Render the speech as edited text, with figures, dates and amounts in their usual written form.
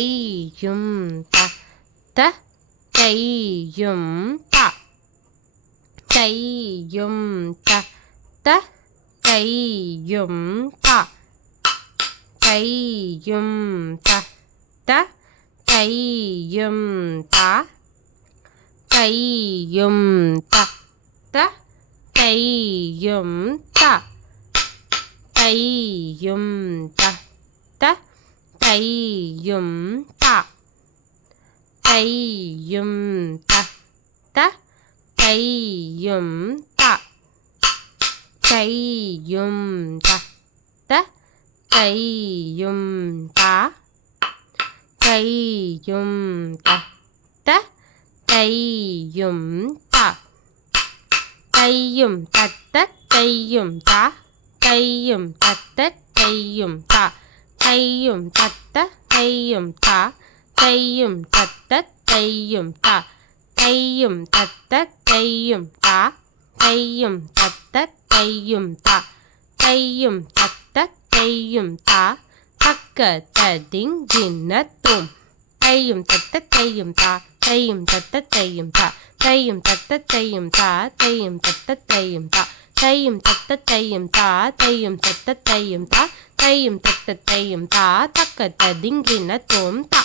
தையும் த த தையும் த தையும் த த தையும் த தையும் த த தையும் த தையும் த த தையும் த தையும் த த தையும் த தையும் த த தையும் த தையும் த த தையும் த தையும் த த தையும் த தையும் தத்த தையும் த தையும் தத்த தையும் த தையும் தத்த தையும் த தையும் தத்த தையும் த தையும் தத்த தையும் த தையும் தத்த தையும் த தையும் தத்த தையும் த தக்க ததிங்கினத்தும் தையும் தத்த தையும் த தையும் தத்த தையும் த தையும் தத்த தையும் த தையும் தத்த தையும் த தையும் தத்த தையும் த தையும் தத்த தையும் த தையும் தத்த தையும் த தக்க ததிங்கினத்தும் த